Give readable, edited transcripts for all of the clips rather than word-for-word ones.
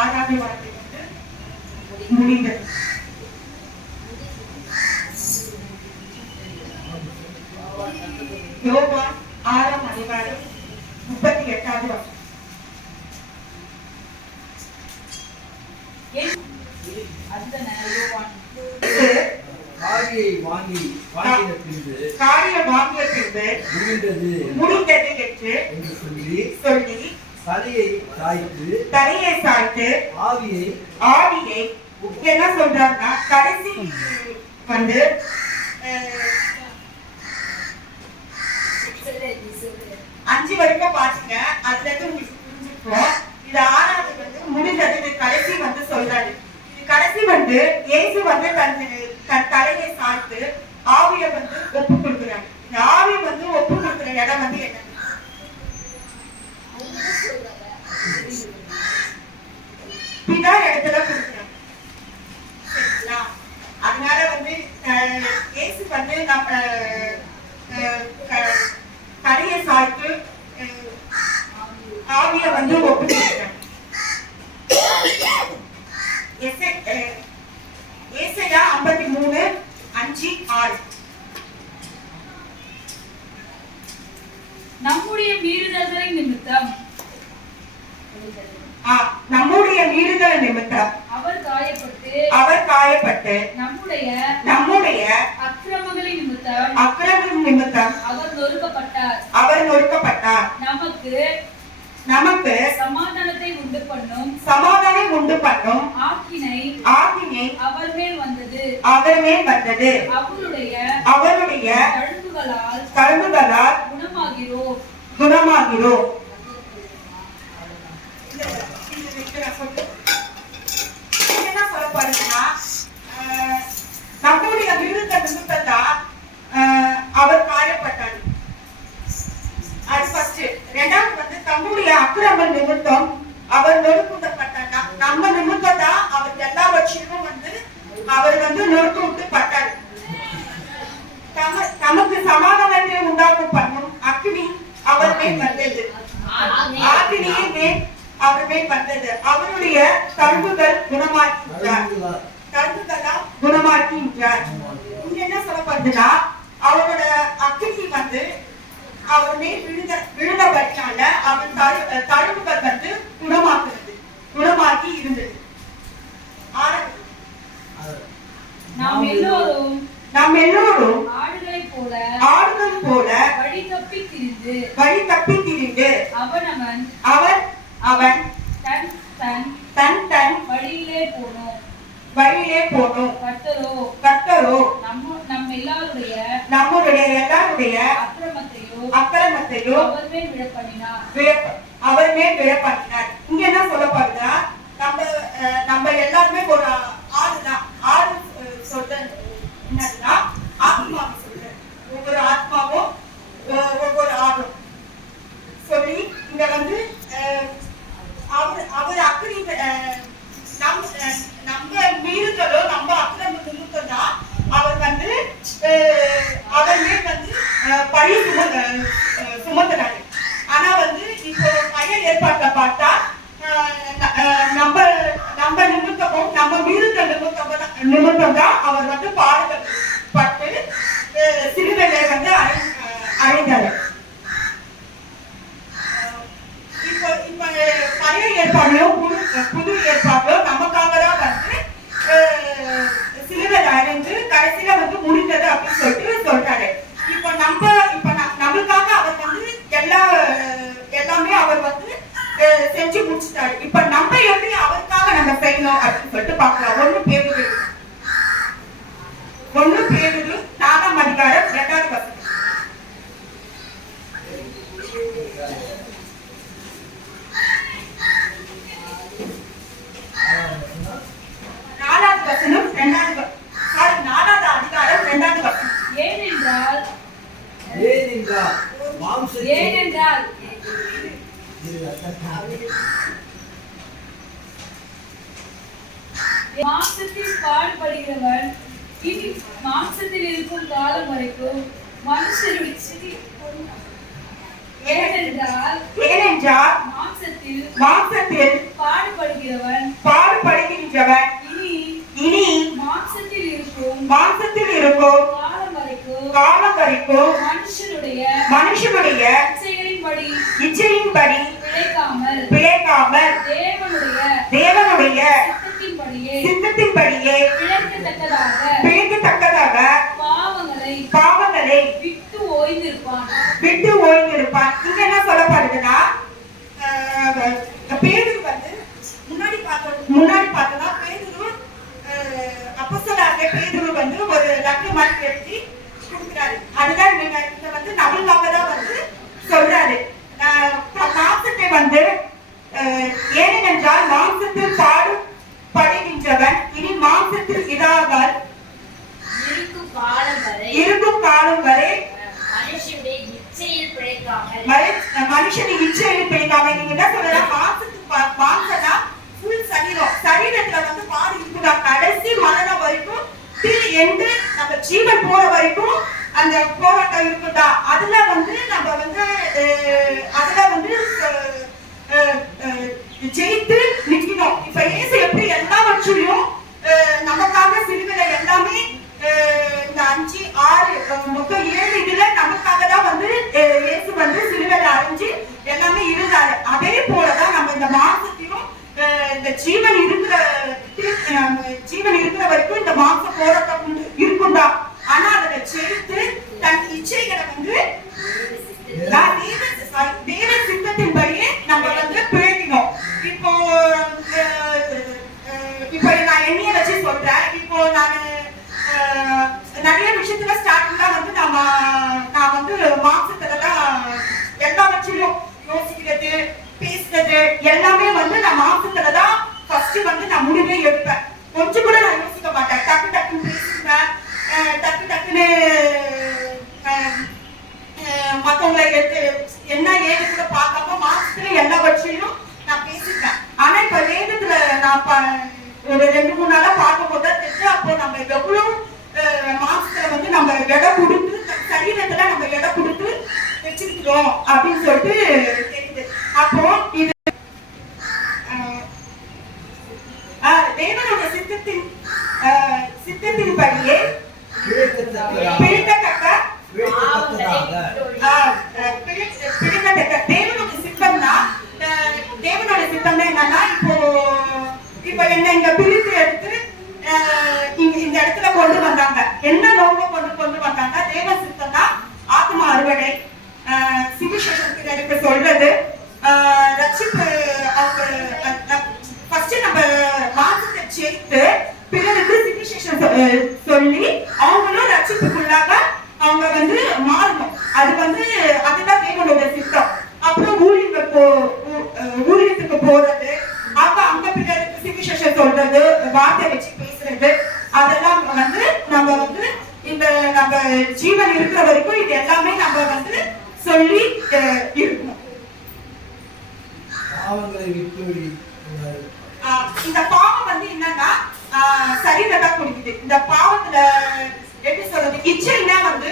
ஆறாவது வார்த்தை வந்து முடிந்தது. யோவான் 6ஆம் அதிகாரம் 38வது வசனம். காரியை வாங்கிய பின்பு முடிந்தது என்று சொல்லி தலையை சாய்த்து ஆவியை என்ன சொல்றாருன்னா, கடைசி வந்து 5 வரைக்கும் பாத்தீங்க. அதுல இருந்து உங்களுக்கு புரிஞ்சுக்கிறோம். இது 6வது வந்து முடிந்தது. இது கடைசி வந்து சொல்றாரு. இது கடைசி வந்து இயேசு வந்து தன் தலையை சாய்த்து ஆவியை வந்து ஒப்பு கொடுக்குறாரு. இந்த ஆவியை வந்து ஒப்பு கொடுக்குற இடம் வந்து என்ன? பிதா இடத்துல கொடுக்குறாங்க. சரிங்களா? அதனால வந்து இயேசு வந்து நம்ம தலையை சாய்த்து ஆவியை வந்து ஒப்பு கொடுக்குறாங்க. ஏசாயா 53:5-6. நம்முடைய மீறுதல்களின் நிமித்தம் அவர் காயப்பட்டு நம்முடைய அக்கிரமங்களின் நிமித்தம் அவர் நொறுக்கப்பட்டார். நமக்கு சமாதானத்தை உண்டு பண்ணும் ஆக்கினை அவர் மேல் வந்தது. அவருடைய தழும்புகளால் குணமாகிறோம். என்ன சொல்ல போறீங்கன்னா, நம்முடைய விருத்த நிமித்தம் அவர் காயப்பட்டார். அது ஃபர்ஸ்ட். ரெண்டாவது வந்து தம்முடைய அக்கிரம நிமித்தம் அவர் நொறுக்கப்பட்டார். நம்ம நிமித்தம் தான் அவர் எல்லாவற்றையும் வந்து அவர் வந்து நொறுக்கப்பட்டார். நமக்கு சமாதானத்தை உண்டாகும் பண்ணும் அக்னி அவர் மேல் வந்தது. அவர் மேல் வந்தது. அவருடைய தழும்புகள் குணமாக்கின்றார். இங்க என்ன சொல்லப்படுதுன்னா, அவரோட அக்னி வந்து அவர் மேல் விழுந்தபடியால அவன் தழும்புகள் வந்து குணமாக்கி இருந்தது. நாம் எல்லோரும் ஆடுகளைப் போல வழி தப்பி திரிந்து அவன் தன் வழியிலே போனோம். கர்த்தரோ நம்முடைய எல்லாருடைய அக்கிரமத்தையோ அவர் மேல் விழப்பண்ணினார். இங்க என்ன சொல்லப்படுதா, நம்ம எல்லாருமே ஒரு ஆடுதான். ஆடு சொல்றது என்னதுன்னா, ஆத்மாவை சொல்றது. ஒவ்வொரு ஆத்மாவும் ஒவ்வொரு ஆடும் சொல்லி இங்க வந்து அவர் அக்கினி நம்ம மீறுதலோ நம்ம அக்கிரம நிமித்தம் தான் அவர் வந்து அவர் மேல் வந்து பழி சுமத்துறாரு. ஆனா வந்து இப்போ பழைய ஏற்பாட்டை பார்த்தா நம்ம நிமித்தமும் நம்ம மீறுதல் நிமித்தம் தான் அவர் வந்து பாடுகள் பட்டு சிறுவனை வந்து அடைந்தாரு. இப்போ பழைய ஏற்பாடுகளும் புது ஏற்பாடுகளும் நமக்காக தான் வந்து சிலுவையில் அடைந்து கடைசியில வந்து முடிந்தது அப்படின்னு சொல்லிட்டு சொல்றாரு. இப்போ நம்மளுக்காக அவர் வந்து எல்லாமே அவர் வந்து செஞ்சு முடிச்சுட்டாரு. இப்ப நம்ம எப்படி அவருக்காக நம்ம செய்யணும் அப்படின்னு சொல்லிட்டு பார்க்கலாம். 1 பேதுரு 4ஆம் அதிகாரம் 2வது வசனம். 4வது வசனம் 2வது 4வது அதிகாரம் 2வது வசனம். ஏனென்றால் மாம்சத்தில் பாடுபடுகிறவன் இனி மாம்சத்தில் இருக்கும் காலம் வரைக்கும் மனுஷருடைய ஏனென்றால் மாம்சத்தில் மாம்சத்தில் பாடுபடுகிறவன் பாடுபடுகின்றவன் இனி மாம்சத்தில் இருக்கும் காலம் வரைக்கும் மனுஷனுடைய இச்சையின்படி பிழைக்காமல் தேவனுடைய சித்தத்தின்படியே பிழைக்கத்தக்கதாக பாவங்களை விட்டு ஓய்ந்திருப்பான். இங்க என்ன சொல்லப்படுதுன்னா பேதுரு வந்து முன்னாடி பார்த்தோம்னா பேதுரு அப்போஸ்தலனாகிய பேதுரு வந்து ஒரு லெட்டர் மாதிரி எழுதி கொடுக்குறாரு. அதுதான் நீங்க இத வந்து நபுல்வாக தான் வந்து சொல்றாரு. மாம்சத்தை வந்து ஏனென்றால் மாம்சத்தில் பாடுபடுகின்றவன் இனி மாம்சத்தில் இதாகால் இருக்கும் காலம் வரை மனுஷனின் இச்சையில் பிழைக்காமல். நீங்க என்ன சொல்லலாம், மாம்சனா ஃபுல் சரீரத்துல வந்து பாடு இருக்குதா, கடைசி மரணம் வரைக்கும் என்று நம்ம ஜீவன் போற வரைக்கும் அந்த போராட்டம் இருக்குதா, அதுல வந்து நம்ம வந்து ஜெயித்து நிக்கணும். இப்ப இயேசு எப்படி எல்லாவற்றையும் நமக்காக சிலுவையில எல்லாமே இந்த 5, 6 மொத்தம் 7 இதுல நமக்காக தான் வந்து இயேசு வந்து சிலுவையில அரைஞ்சு எல்லாமே இருந்தாரு. அதே போலதான் நம்ம இந்த மாம்சத்தையும் இந்த ஜீவன் இருக்கிற வரைக்கும் இந்த மாம்ச போராட்டம் இருக்கும் தான். ஆனா அதை ஜெயித்து தன் இச்சைகளை வந்து தேவ சித்தத்தின்படியே நம்ம வந்து பிழைக்கணும். இப்போ நான் என்னைய வச்சு சொல்றேன். இப்போ நான் நிறைய விஷயத்துல ஸ்டார்டிங்ல வந்து நான் வந்து மாம்சத்துலதான் எல்லாவற்றிலும் யோசிக்கிறது, பேசுறது எல்லாமே வந்து நான் மாம்சத்துலதான் ஃபர்ஸ்ட் வந்து நான் முடிவே எடுப்பேன். கொஞ்சம் கூட நான் யோசிக்க மாட்டேன். டக்கு டக்குன்னு பேசுவேன், டக்குன்னு மத்தவங்களை எடுத்து என்ன ஏது கூட பார்க்காம மாசத்துல எல்லாவற்றையும் நான் பேசிட்டேன். ஆனா இப்ப வேதத்துல நான் ஒரு 2-3 நாளா பார்க்கும் போது தெரிஞ்சு அப்போ நம்ம எவ்வளவு மாசத்துல வந்து நம்ம எடை கொடுத்து சரீரத்துல நம்ம எடை கொடுத்து வச்சிருக்கிறோம் அப்படின்னு சொல்லிட்டு தெரியுது. அப்போ இது தேவனோட சித்தத்தின்படியே பிழைக்கத்தக்க தேவனோட சித்தம்னா என்னன்னா, இப்போ என்ன இங்க பிரித்து எடுத்து இந்த இடத்துல கொண்டு வந்தாங்க. என்ன நோக்கம் கொண்டு வந்தாங்க? தேவ சித்தம்னா ஆத்மா அறுவடை, சுவிசேஷத்துக்கு எடுக்க சொல்றது, ரட்சிப்பு. அவங்க ஃபர்ஸ்ட் நம்ம மாசத்தை சேர்த்து பிறருக்கு சுவிசேஷம் சொல்லி அவங்களும் ரட்சிப்புக்குள்ளாக அவங்க வந்து மாறணும். அது வந்து அதுதான் தேவனோட சித்தம். அப்புறம் ஊழியத்துக்கு போறது, அப்ப அங்க பிறருக்கு சுவிசேஷம் சொல்றது, வார்த்தை வச்சு பேசுறது, அதெல்லாம் வந்து நம்ம வந்து இந்த நம்ம ஜீவன் இருக்கிற வரைக்கும் இது எல்லாமே நம்ம வந்து சொல்லி இருக்கணும். இந்த பாவம் வந்து என்னன்னா சரீரத்தை குடிக்குது. இந்த பாவத்துல எப்படி சொல்றது, இச்சைன்னா வந்து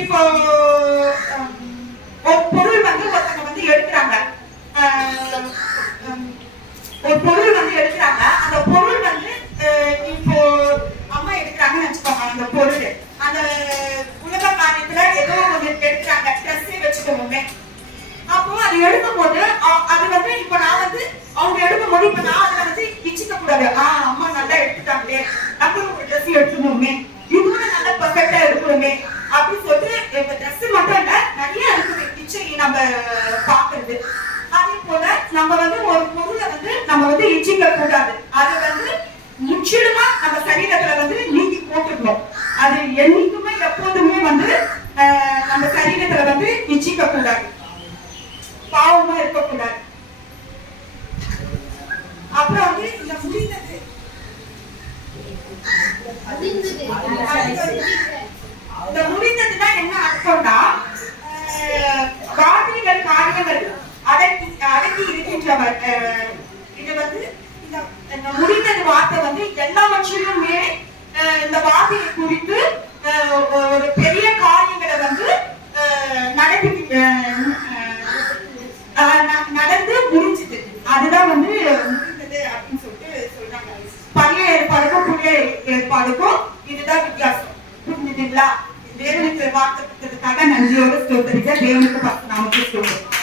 இப்போ ஒரு பொருள் வந்து ஒருத்தங்க வந்து எடுக்கிறாங்க, ஒரு பொருள் வந்து எடுக்கிறாங்க. அந்த பொருள் வந்து இப்போ அம்மா எடுக்கிறாங்கன்னு வச்சுக்கோங்க. அந்த பொருள் அந்த உலக காரியத்துல ஏதோ ஒன்று எடுக்கிறாங்க, ட்ரெஸ்ஸே வச்சுக்கோங்க. அப்போ அது எடுக்கும் போது அது வந்து இப்ப நான் வந்து அவங்க எடுக்கும் போது இப்ப நான் அதுல வந்து இச்சிக்க கூடாது. அம்மா நல்லா எடுத்துட்டாங்களே, நம்மளும் ஒரு ட்ரெஸ் எடுத்துக்கணுமே, இதுவும் நல்லா பர்ஃபெக்டா இருக்கணுமே அப்படின்னு சொல்லிட்டு இப்ப ட்ரெஸ் மட்டும் இல்ல, நிறைய இருக்குது இச்சை நம்ம பாக்குறது. அதே போல நம்ம வந்து ஒரு பொருளை வந்து நம்ம வந்து இச்சிக்க கூடாது. அது வந்து முற்றிலுமா நம்ம சரீரத்துல வந்து நீக்கி போட்டுக்கணும். அது என்னைக்குமே எப்போதுமே வந்து நம்ம சரீரத்துல வந்து இச்சிக்க கூடாது, பாவமா இருக்கக்கூடாது. அப்புறம் வந்து இந்த முடிந்ததுன்னா என்ன அர்த்தம்னா, வார்த்தைகள் காரியங்கள் அடக்கி இருக்கின்றவர். இது வந்து இந்த முடிந்தது வார்த்தை வந்து எல்லாவற்றிலுமே இந்த வார்த்தையை குறித்து ஒரு பெரிய காரியங்களை வந்து நடந்து முடிஞ்சுது. அதுதான் வந்து முடிந்தது அப்படின்னு சொல்லிட்டு சொல்றாங்க. பழைய ஏற்பாடுக்கும் புதிய ஏற்பாடுக்கும் இதுதான் வித்தியாசம். புரிஞ்சுதுங்களா? தேவனுக்கு வார்த்தை கொடுத்ததுக்காக நன்றியோட ஸ்தோத்திரிக்க. தேவனுக்கு நாமக்கு ஸ்தோத்திரம்.